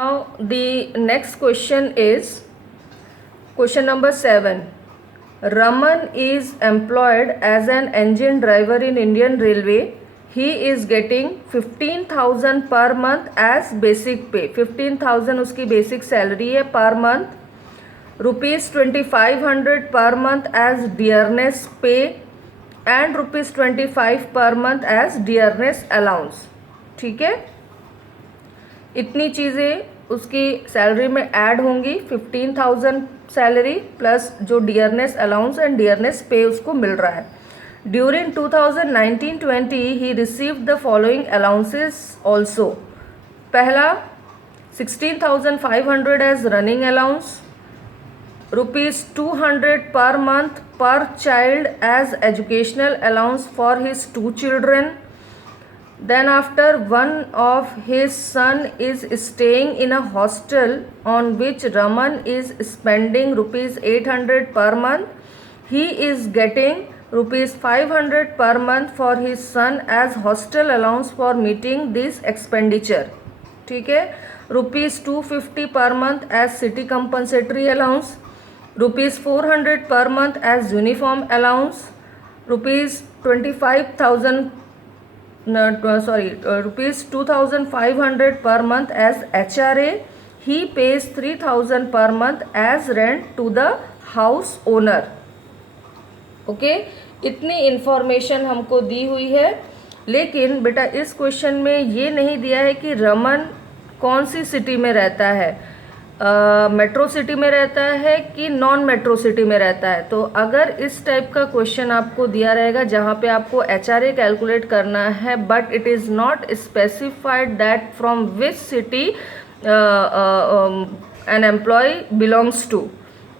Now the next question is question number 7. Raman is employed as an engine driver in Indian Railway. He is getting 15,000 per month as basic pay. 15,000 उसकी basic salary है per month. Rupees 2,500 per month as dearness pay and rupees 25 per month as dearness allowance. ठीक है, इतनी चीज़ें उसकी salary में add होंगी. 15,000 salary plus जो डियरनेस अलाउंस एंड डियरनेस पे उसको मिल रहा है. During 2019-20 he received the following allowances also. पहला 16,500 as running allowance, rupees 200 per month per child as educational allowance for his 2 children. Then after one of his son is staying in a hostel on which Raman is spending rupees 800 per month. He is getting rupees 500 per month for his son as hostel allowance for meeting this expenditure. ठीक है, rupees 250 per month as city compensatory allowance, rupees 400 per month as uniform allowance, rupees 2,500 per month as HRA. He pays 3,000 per month as rent to the house owner. Okay, इतनी information हमको दी हुई है. लेकिन बेटा इस question में ये नहीं दिया है कि रमन कौन सी सिटी में रहता है, मेट्रो सिटी में रहता है कि नॉन मेट्रो सिटी में रहता है. तो अगर इस टाइप का क्वेश्चन आपको दिया रहेगा जहाँ पे आपको HRA कैलकुलेट करना है but it is not specified that from which city an employee belongs to,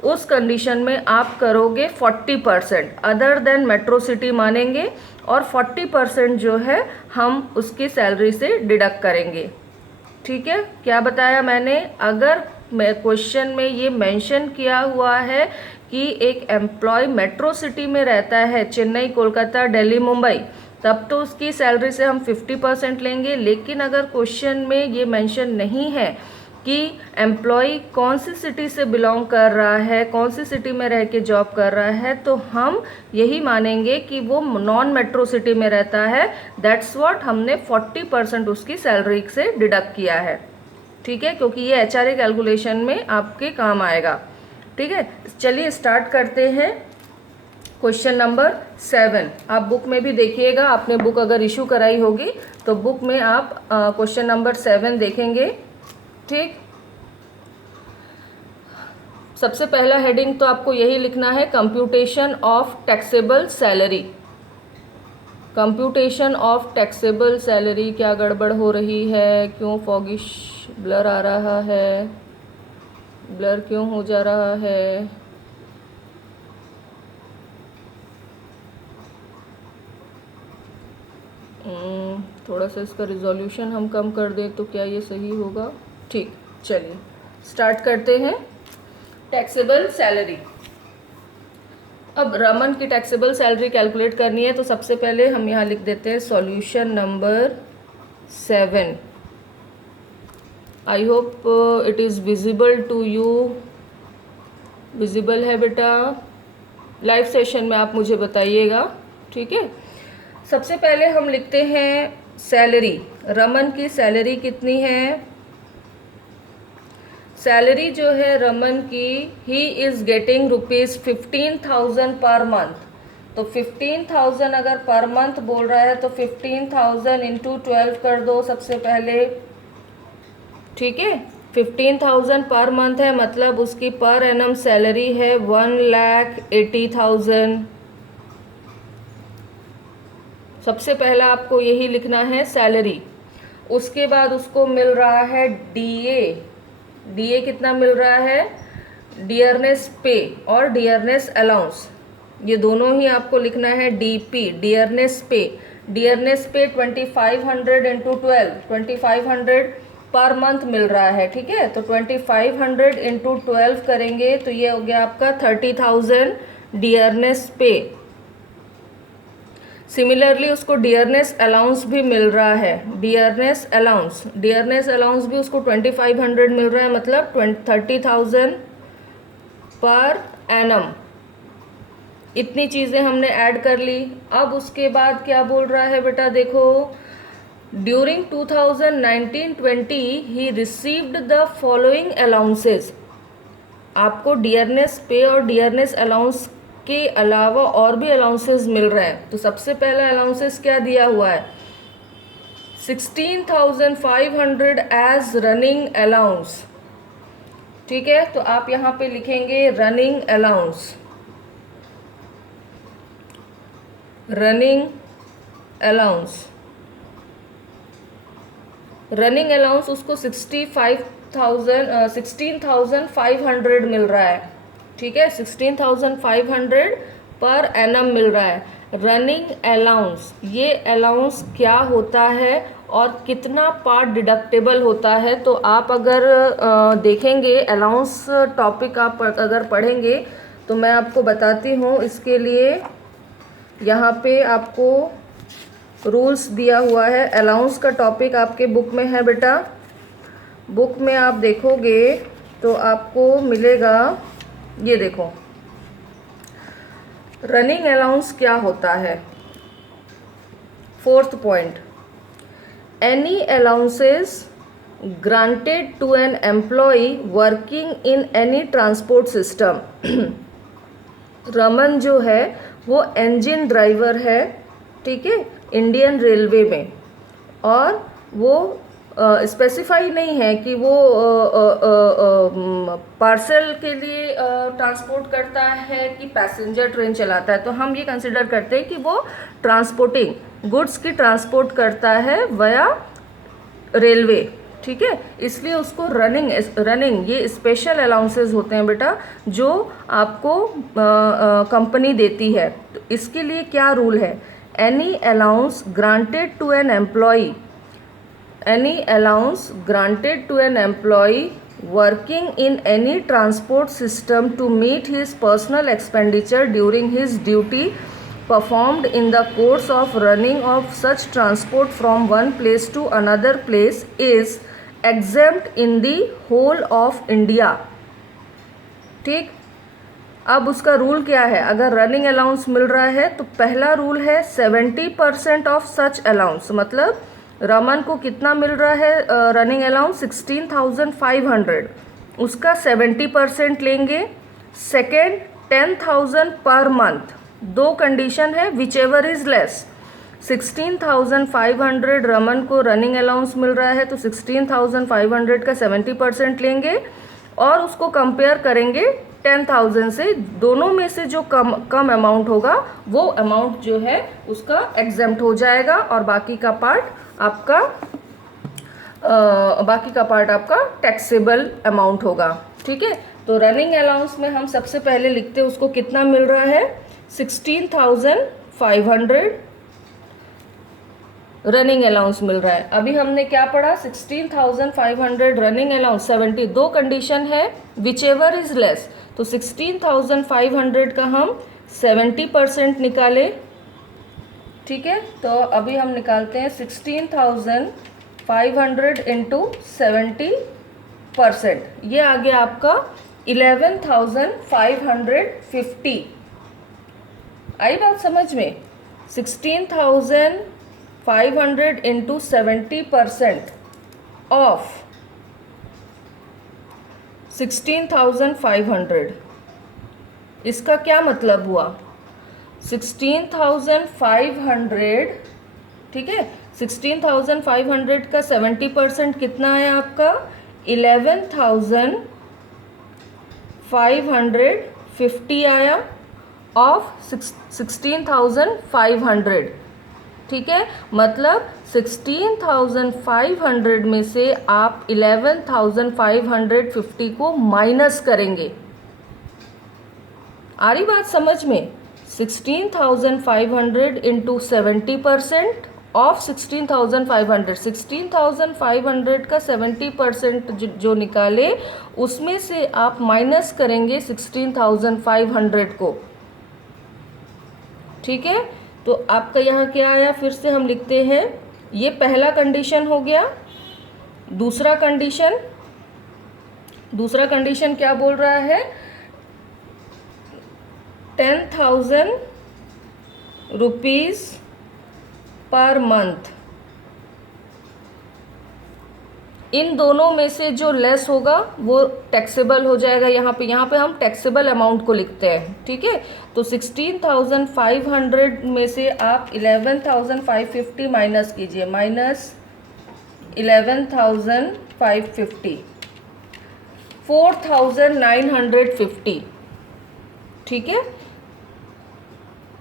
उस कंडीशन में आप करोगे 40%, अदर देन मेट्रो सिटी मानेंगे और 40% जो है हम उसकी सैलरी से डिडक्ट करेंगे. ठीक है, क्या बताया मैंने, अगर क्वेश्चन में ये मेंशन किया हुआ है कि एक एम्प्लॉय मेट्रो सिटी में रहता है, चेन्नई, कोलकाता, दिल्ली, मुंबई, तब तो उसकी सैलरी से हम 50% लेंगे. लेकिन अगर क्वेश्चन में ये मेंशन नहीं है कि एम्प्लॉय कौन सी सिटी से बिलोंग कर रहा है, कौन सी सिटी में रह के जॉब कर रहा है, तो हम यही मानेंगे कि वो नॉन मेट्रो सिटी में रहता है. दैट्स व्हाट हमने 40% उसकी सैलरी से डिडक्ट किया है. ठीक है, क्योंकि ये HRA कैलकुलेशन में आपके काम आएगा. ठीक है, चलिए स्टार्ट करते हैं. क्वेश्चन नंबर 7 आप बुक में भी देखिएगा, आपने बुक अगर इशू कराई होगी तो बुक में आप क्वेश्चन नंबर 7 देखेंगे. ठीक, सबसे पहला हेडिंग तो आपको यही लिखना है, computation of taxable salary. Computation of taxable salary. क्या गड़बड़ हो रही है, क्यों फॉगिश ब्लर आ रहा है, ब्लर क्यों हो जा रहा है? थोड़ा सा इसका रिजोल्यूशन हम कम कर दें तो क्या ये सही होगा? ठीक, चलिए स्टार्ट करते हैं. Taxable salary. अब रमन की टैक्सेबल सैलरी कैलकुलेट करनी है तो सबसे पहले हम यहाँ लिख देते हैं solution number 7. I hope it is visible to you. Visible है बेटा? लाइव सेशन में आप मुझे बताइएगा. ठीक है, सबसे पहले हम लिखते हैं सैलरी. रमन की सैलरी कितनी है? सैलरी जो है रमन की, he is getting rupees 15,000 per month. तो 15,000 अगर पर मंथ बोल रहा है तो 15,000 इंटू 12 कर दो सबसे पहले. ठीक है, 15,000 पर मंथ है, मतलब उसकी पर एनम सैलरी है 1,80,000. सबसे पहला आपको यही लिखना है सैलरी. उसके बाद उसको मिल रहा है DA. DA कितना मिल रहा है? डियरनेस पे और डियरनेस अलाउंस, ये दोनों ही आपको लिखना है DP, डियरनेस पे. डियरनेस पे 2,500 इंटू 12, 2,500 पर मंथ मिल रहा है. ठीक है, तो 2,500 इंटू 12 करेंगे तो ये हो गया आपका 30,000 डियरनेस पे. सिमिलरली उसको डियरनेस अलाउंस भी मिल रहा है, डियरनेस अलाउंस भी उसको 2500 मिल रहा है, मतलब 30,000 पर एनम। इतनी चीज़ें हमने ऐड कर ली। अब उसके बाद क्या बोल रहा है बेटा, देखो, during 2019-20 he received the following allowances. आपको डियरनेस पे और डियरनेस अलाउंस के अलावा और भी अलाउंसेस मिल रहे हैं। तो सबसे पहला अलाउंसेस क्या दिया हुआ है, 16,500 एज रनिंग अलाउंस। ठीक है, तो आप यहाँ पे लिखेंगे रनिंग अलाउंस, रनिंग अलाउंस उसको 16,500 मिल रहा है। ठीक है, 16,500 पर एनम मिल रहा है। रनिंग अलाउंस, ये अलाउंस क्या होता है और कितना पार्ट डिडक्टेबल होता है, तो आप अगर देखेंगे अलाउंस टॉपिक आप अगर पढ़ेंगे तो मैं आपको बताती हूँ। इसके लिए यहाँ पे आपको रूल्स दिया हुआ है। अलाउंस का टॉपिक आपके बुक में है बेटा, बुक में आप देखोगे तो आपको मिलेगा, ये देखो रनिंग अलाउंस क्या होता है। 4th point, any allowances granted to an employee working in any transport system. Raman जो है वो इंजन ड्राइवर है, ठीक है, इंडियन रेलवे में, और वो स्पेसिफाई नहीं है कि वो पार्सल के लिए ट्रांसपोर्ट करता है कि पैसेंजर ट्रेन चलाता है। तो हम ये कंसिडर करते हैं कि वो ट्रांसपोर्टिंग गुड्स की ट्रांसपोर्ट करता है वया रेलवे। ठीक है, इसलिए उसको रनिंग ये स्पेशल अलाउंसेस होते हैं बेटा, जो आपको कंपनी देती है। तो इसके लिए क्या रूल है, any allowance granted to an employee, any allowance granted to an employee working in any transport system to meet his personal expenditure during his duty performed in the course of running of such transport from one place to another place is exempt in the whole of India। ठीक, अब उसका rule क्या है, अगर running allowance मिल रहा है तो पहला रूल है 70% ऑफ सच अलाउंस, मतलब रमन को कितना मिल रहा है रनिंग अलाउंस 16,500, उसका 70% लेंगे। सेकेंड 10,000 पर मंथ, दो कंडीशन है, which ever is less. 16,500 Raman को रनिंग अलाउंस मिल रहा है तो 16,500 का 70% लेंगे और उसको कंपेयर करेंगे 10,000 से। दोनों में से जो कम अमाउंट होगा वो अमाउंट जो है उसका एग्जेम्प्ट हो जाएगा और बाकी का पार्ट आपका टैक्सेबल अमाउंट होगा। ठीक है, तो रनिंग अलाउंस में हम सबसे पहले लिखते हैं उसको कितना मिल रहा है, 16,500 रनिंग अलाउंस मिल रहा है। अभी हमने क्या पढ़ा, 16,500 रनिंग अलाउंस, 70, दो कंडीशन है, विच एवर इज लेस। तो 16,500 का हम 70% निकाले। ठीक है, तो अभी हम निकालते हैं 16,500 इंटू 70%, ये आ गया आपका 11,550। आई बात समझ में, 16,500 इंटू 70% ऑफ 16,500, इसका क्या मतलब हुआ, 16,500, ठीक है, 16,500 का 70% कितना है आपका 11,550 आया ऑफ 16,500। ठीक है, मतलब 16,500 में से आप 11,550 को माइनस करेंगे। आ रही बात समझ में, 16,500 इंटू 70% ऑफ 16,500, 16,500 का 70% जो निकाले उसमें से आप माइनस करेंगे 16,500 को। ठीक है, तो आपका यहाँ क्या आया, फिर से हम लिखते हैं, ये पहला कंडीशन हो गया। दूसरा कंडीशन क्या बोल रहा है, 10,000 रुपीज़ पर मंथ। इन दोनों में से जो लेस होगा वो टैक्सेबल हो जाएगा। यहाँ पे हम टैक्सेबल अमाउंट को लिखते हैं, ठीक है। तो 16,500 में से आप 11,550 माइनस कीजिए, माइनस 11,550, 4,950, ठीक है।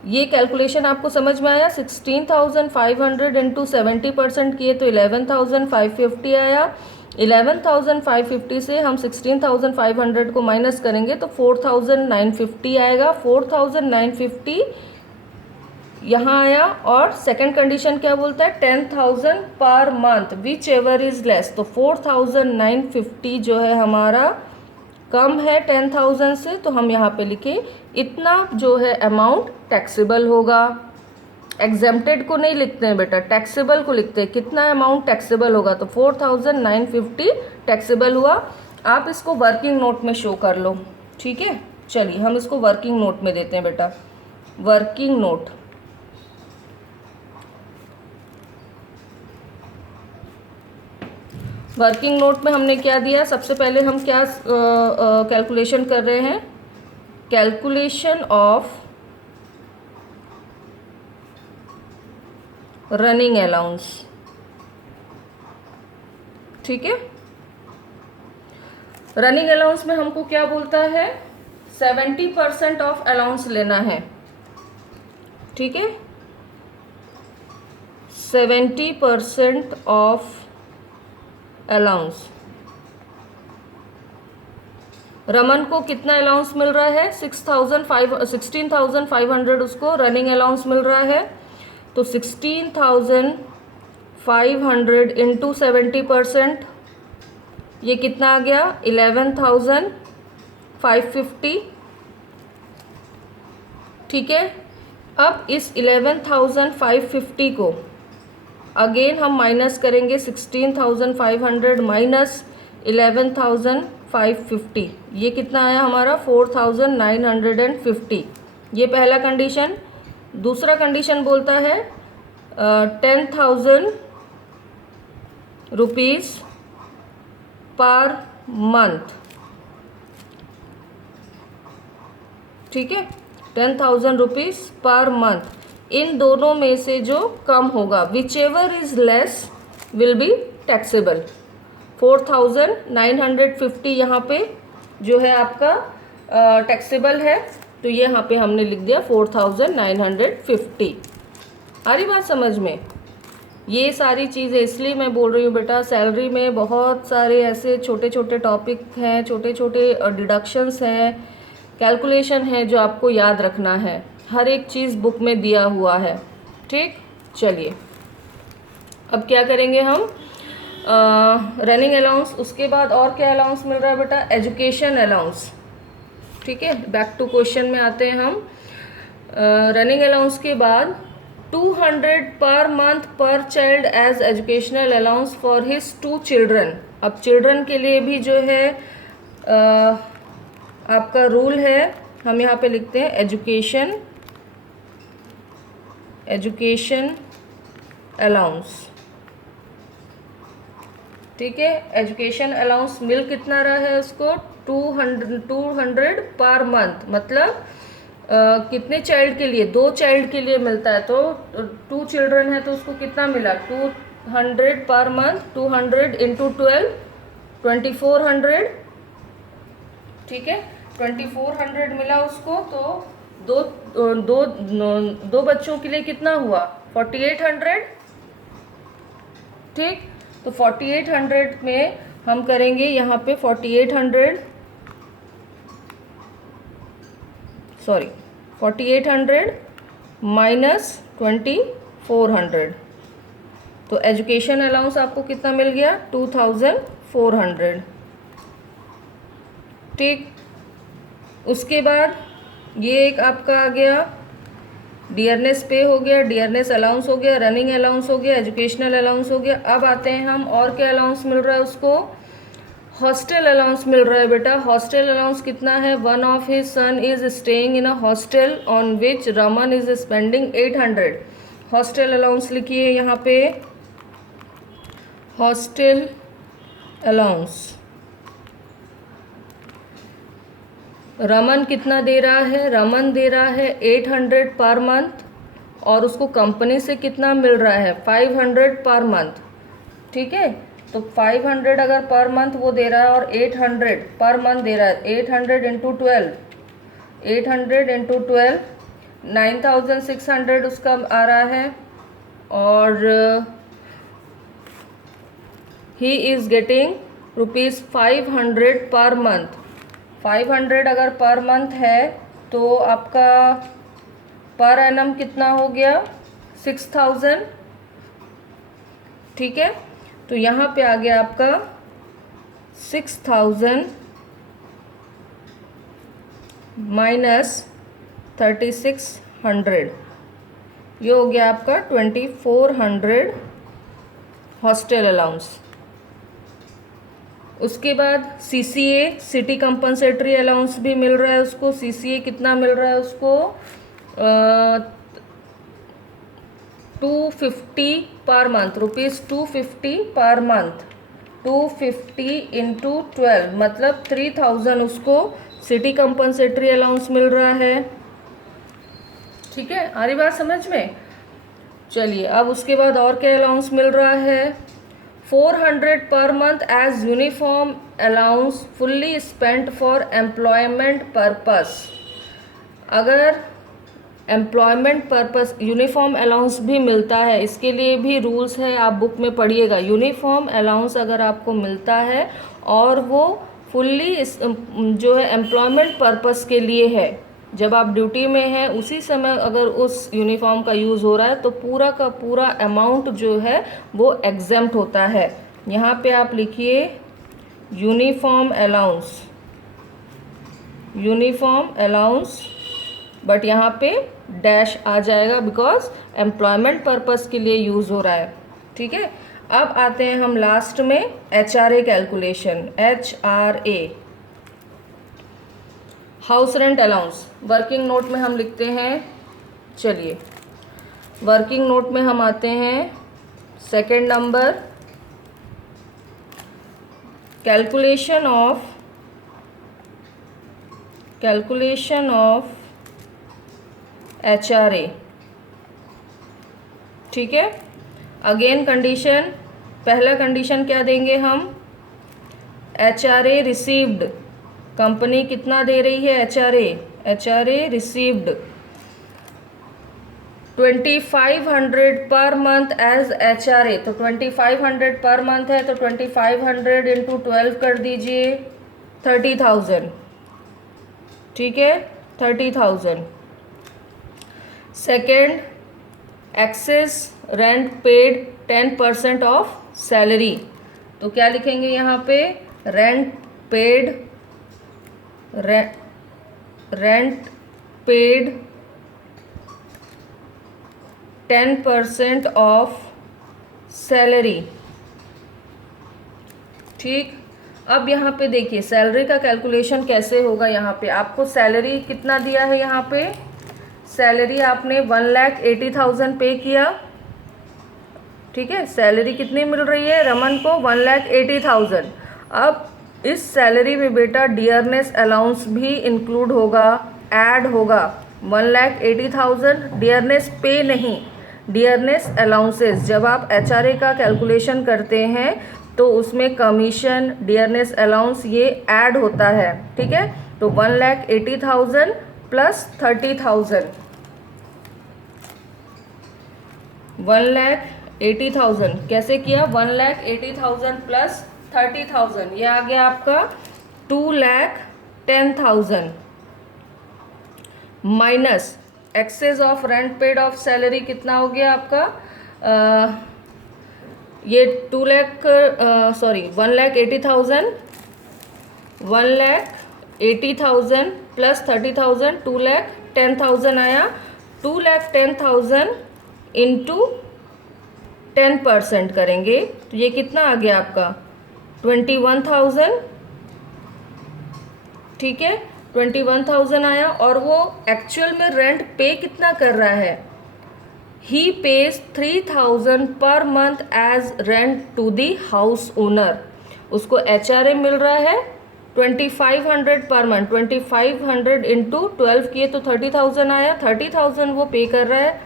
ये कैलकुलेशन आपको समझ में आया। 16,500 इंटू 70% किए तो 11,550 आया। 11,550 से हम 16,500 को माइनस करेंगे तो 4,950 आएगा। 4,950 यहाँ आया। और सेकंड कंडीशन क्या बोलता है, 10,000 per month which ever is less. तो 4,950 जो है हमारा कम है 10,000 से, तो हम यहाँ पे लिखे इतना जो है अमाउंट टैक्सेबल होगा। एग्जेम्प्टेड को नहीं लिखते हैं बेटा, टैक्सेबल को लिखते हैं। कितना अमाउंट टैक्सेबल होगा, तो 4,950 टैक्सेबल हुआ। आप इसको वर्किंग नोट में शो कर लो, ठीक है। चलिए हम इसको वर्किंग नोट में देते हैं बेटा। वर्किंग नोट, वर्किंग नोट में हमने क्या दिया, सबसे पहले हम क्या कैलकुलेशन कर रहे हैं, कैलकुलेशन ऑफ रनिंग अलाउंस, ठीक है। रनिंग अलाउंस में हमको क्या बोलता है, 70% ऑफ अलाउंस लेना है, ठीक है। 70% ऑफ अलाउंस। रमन को कितना अलाउंस मिल रहा है, 16,500 उसको रनिंग अलाउंस मिल रहा है। तो 16,500 इंटू 70%, ये कितना आ गया, 11,550, ठीक है। अब इस 11,550 को अगेन हम माइनस करेंगे, 16,500 माइनस 11,550, ये कितना आया हमारा, 4,950। ये पहला कंडीशन। दूसरा कंडीशन बोलता है 10,000 रुपीज़ पर मंथ, ठीक है। 10,000 रुपीज़ पर मंथ। इन दोनों में से जो कम होगा, which ever is less will be taxable. 4,950 यहाँ पे जो है आपका टैक्सेबल है, तो ये यहाँ पे हमने लिख दिया 4,950। आ रही बात समझ में। ये सारी चीज़ें इसलिए मैं बोल रही हूँ बेटा, सैलरी में बहुत सारे ऐसे छोटे छोटे टॉपिक हैं, छोटे छोटे डिडक्शंस हैं, कैलकुलेशन है जो आपको याद रखना है। हर एक चीज़ बुक में दिया हुआ है, ठीक। चलिए अब क्या करेंगे हम, रनिंग अलाउंस, उसके बाद और क्या अलाउंस मिल रहा है बेटा, एजुकेशन अलाउंस, ठीक है। बैक टू क्वेश्चन में आते हैं हम। रनिंग अलाउंस के बाद 200 per month per child as educational allowance for his 2 चिल्ड्रन। अब चिल्ड्रन के लिए भी जो है आपका रूल है, हम यहाँ पे लिखते हैं एजुकेशन अलाउंस, ठीक है। एजुकेशन अलाउंस मिल कितना रहा है उसको, 200 पर मंथ, मतलब कितने चाइल्ड के लिए, 2 चाइल्ड के लिए मिलता है। तो 2 चिल्ड्रन है तो उसको कितना मिला, 200 पर मंथ, 200 इंटू 12, 2400, ठीक है। 2400 मिला उसको, तो दो बच्चों के लिए कितना हुआ, 4800, ठीक। तो 4800 में हम करेंगे यहाँ पे 4800 माइनस 2400, तो एजुकेशन अलाउंस आपको कितना मिल गया, 2400, ठीक। उसके बाद ये एक आपका आ गया डियरनेस पे हो गया, डियरनेस अलाउंस हो गया, रनिंग अलाउंस हो गया, एजुकेशनल अलाउंस हो गया। अब आते हैं हम, और क्या अलाउंस मिल रहा है उसको, हॉस्टल अलाउंस मिल रहा है बेटा। हॉस्टल अलाउंस कितना है, one of his son is staying in a hostel on which Raman is spending 800। Hostel allowance लिखिए यहाँ पे, हॉस्टल अलाउंस रमन कितना दे रहा है, रमन दे रहा है 800 पर मंथ, और उसको कंपनी से कितना मिल रहा है, 500 पर मंथ। ठीक है, तो 500 अगर पर मंथ वो दे रहा है और 800 पर मंथ दे रहा है, 800 इंटू 12, 800 इंटू 12 9600 उसका आ रहा है। और he is getting ₹500 per month. 500 अगर पर मंथ है तो आपका पर एनम कितना हो गया, 6000। ठीक है, तो यहाँ पे आ गया आपका 6000 माइनस 3600, ये हो गया आपका 2400 हॉस्टल अलाउंस। उसके बाद सीसीए, सिटी कंपनसेटरी अलाउंस भी मिल रहा है उसको। सीसीए कितना मिल रहा है उसको, 250 per month, ₹250 per month. 250 into 12 मतलब 3000 उसको सिटी कंपनसेटरी अलाउंस मिल रहा है। ठीक है, आ रही बात समझ में। चलिए, अब उसके बाद और क्या अलाउंस मिल रहा है, 400 per month as uniform allowance fully spent for employment purpose. अगर एम्प्लॉयमेंट पर्पस यूनिफॉर्म अलाउंस भी मिलता है, इसके लिए भी रूल्स है, आप बुक में पढ़िएगा। यूनिफॉर्म अलाउंस अगर आपको मिलता है और वो फुल्ली जो है एम्प्लॉयमेंट पर्पस के लिए है, जब आप ड्यूटी में हैं उसी समय अगर उस यूनिफॉर्म का यूज़ हो रहा है तो पूरा का पूरा अमाउंट जो है वो एग्जेम्प्ट होता है। यहाँ पे आप लिखिए uniform allowance, uniform allowance, but यहाँ पे डैश आ जाएगा बिकॉज एम्प्लॉयमेंट पर्पस के लिए यूज़ हो रहा है। ठीक है, अब आते हैं हम लास्ट में HRA calculation. HRA house rent allowance, working note में हम लिखते हैं। चलिए, वर्किंग नोट में हम आते हैं, second number, calculation of HRA। ठीक है, अगेन कंडीशन, पहला कंडीशन क्या देंगे हम, HRA रिसीव्ड, कंपनी कितना दे रही है HRA रिसीव्ड 2500 पर मंथ एज HRA। तो 2500 पर मंथ है तो 2500 इंटू 12 कर दीजिए, 30,000। ठीक है, 30,000। Second, excess rent paid 10% of salary. तो क्या लिखेंगे यहाँ पे, रेंट पेड 10% ऑफ सैलरी। ठीक, अब यहाँ पे देखिए सैलरी का कैलकुलेशन कैसे होगा। यहाँ पे आपको सैलरी कितना दिया है, यहाँ पे सैलरी आपने 1,80,000 पे किया। ठीक है, सैलरी कितनी मिल रही है रमन को, 1,80,000। अब इस सैलरी में बेटा डियरनेस अलाउंस भी इंक्लूड होगा, ऐड होगा। 1,80,000 डियरनेस पे नहीं, डियरनेस अलाउंसेस। जब आप HRA का कैलकुलेशन करते हैं तो उसमें कमीशन, डियरनेस अलाउंस ये ऐड होता है। ठीक है, तो 1,80,000 प्लस 30,000, 1,80,000 कैसे किया, 1,80,000 प्लस 30,000, ये आ गया आपका 2,10,000 minus excess of rent paid of salary कितना हो गया आपका, ये 1,80,000 प्लस 30,000 2,10,000 आया। 2,10,000 इंटू 10% करेंगे तो ये कितना आ गया आपका 21,000, ठीक है 21,000 आया। और वो एक्चुअल में रेंट पे कितना कर रहा है, ही pays 3,000 per month as rent to the house owner. उसको HRA मिल रहा है 2,500 पर मंथ, 2,500 इंटू 12 किए तो 30,000 आया। 30,000 वो पे कर रहा है,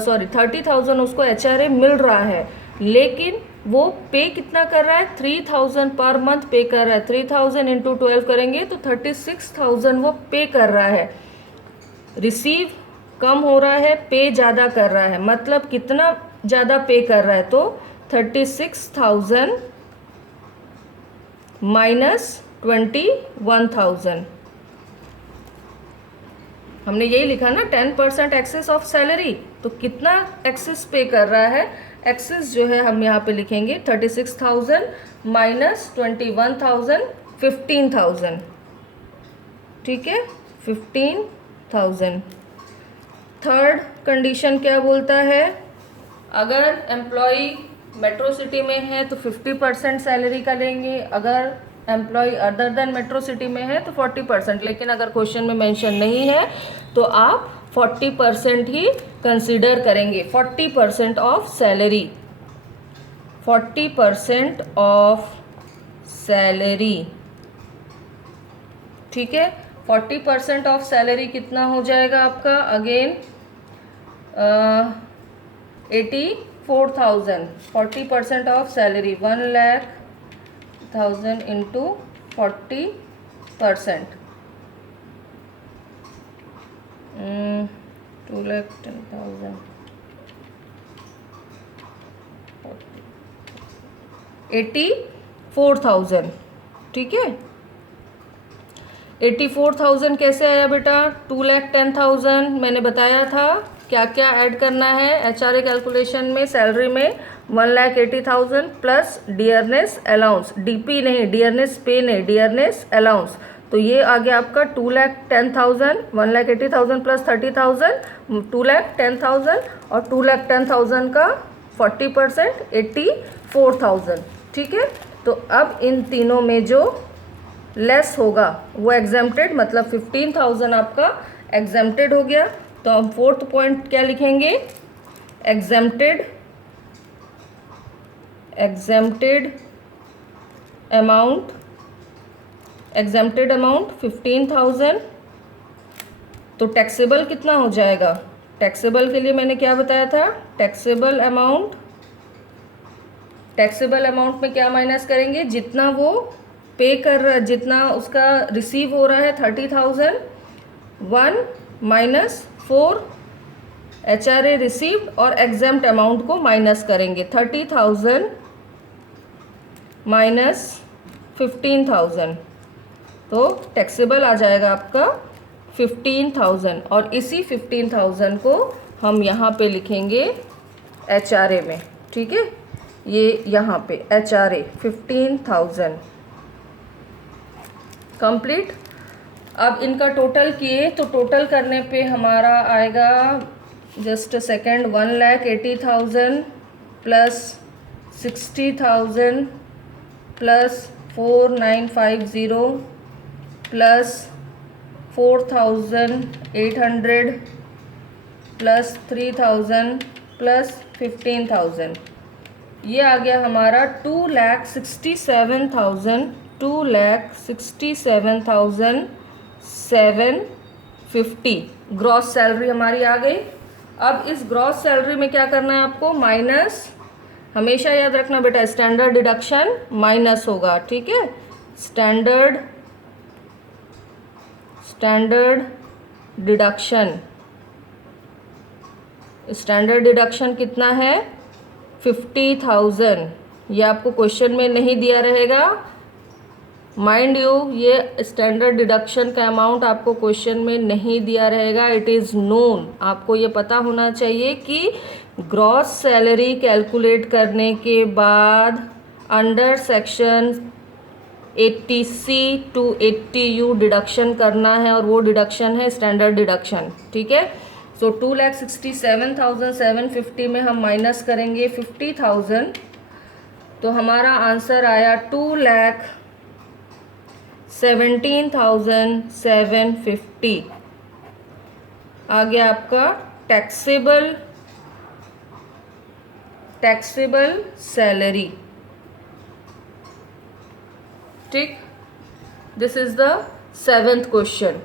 सॉरी 30,000 उसको HRA मिल रहा है, लेकिन वो पे कितना कर रहा है 3,000 पर मंथ पे कर रहा है। 3,000 इंटू 12 करेंगे तो 36,000 वो पे कर रहा है। रिसीव कम हो रहा है, पे ज़्यादा कर रहा है, मतलब कितना ज़्यादा पे कर रहा है तो 36,000 माइनस 21,000। हमने यही लिखा ना 10% एक्सेस ऑफ सैलरी, तो कितना एक्सेस पे कर रहा है, एक्सेस जो है हम यहाँ पे लिखेंगे 36,000 माइनस 21,000, 15,000, ठीक है 15,000। थर्ड कंडीशन क्या बोलता है, अगर एम्प्लॉय मेट्रो सिटी में है तो 50% सैलरी का लेंगे, अगर employee other than metro city में है तो 40%, लेकिन अगर क्वेश्चन में मेंशन नहीं है तो आप 40% ही कंसिडर करेंगे। 40% ऑफ सैलरी, 40% ऑफ सैलरी, ठीक है 40% ऑफ सैलरी कितना हो जाएगा आपका, अगेन 84,000। 40% ऑफ सैलरी 1,00,000 इंटू 40%, 2,10,000, 84,000, ठीक है 84,000 कैसे आया बेटा, 2,10,000 मैंने बताया था क्या क्या ऐड करना है HRA कैलकुलेशन में, सैलरी में 1,80,000 प्लस डियरनेस अलाउंस, DP नहीं, डियरनेस पे नहीं, डियरनेस अलाउंस, तो ये आ गया आपका 2,10,000, 1,80,000 प्लस 30,000, 2,10,000 और 2,10,000 का 40% 84,000, ठीक है। तो अब इन तीनों में जो लेस होगा वो एग्जेम्प्टेड, मतलब 15,000 आपका एग्जेम्प्टेड हो गया। तो हम फोर्थ पॉइंट क्या लिखेंगे, एग्जेम्प्टेड अमाउंट 15,000। तो टैक्सेबल कितना हो जाएगा, टैक्सेबल के लिए मैंने क्या बताया था, टैक्सेबल अमाउंट में क्या माइनस करेंगे, जितना वो पे कर रहा है, जितना उसका रिसीव हो रहा है 30,000, 1 माइनस 4 HRA रिसीव्ड और एग्जेम्प्ट अमाउंट को माइनस करेंगे, 30,000 माइनस 15,000, तो टैक्सेबल आ जाएगा आपका 15,000। और इसी 15,000 को हम यहाँ पे लिखेंगे HRA में, ठीक है ये यहाँ पे HRA 15,000 कंप्लीट। अब इनका टोटल किए तो टोटल करने पे हमारा आएगा, just a second, 1,80,000 plus 60,000 plus 4,950 plus 4,800 plus 3,000 plus 15,000, ये आ गया हमारा 2,67,750 ग्रॉस सैलरी हमारी आ गई। अब इस ग्रॉस सैलरी में क्या करना है आपको, माइनस, हमेशा याद रखना बेटा स्टैंडर्ड डिडक्शन माइनस होगा, ठीक है स्टैंडर्ड डिडक्शन कितना है 50,000, ये आपको क्वेश्चन में नहीं दिया रहेगा, माइंड यू ये स्टैंडर्ड डिडक्शन का अमाउंट आपको क्वेश्चन में नहीं दिया रहेगा, इट इज़ नोन। आपको ये पता होना चाहिए कि ग्रॉस सैलरी कैलकुलेट करने के बाद under section 80C to 80U deduction करना है, और वो डिडक्शन है स्टैंडर्ड डिडक्शन, ठीक है सो 2,67,750 में हम माइनस करेंगे 50,000, तो हमारा आंसर आया 2,17,750। आ गया आपका टैक्सेबल सैलरी। ठीक, this is the 7th question.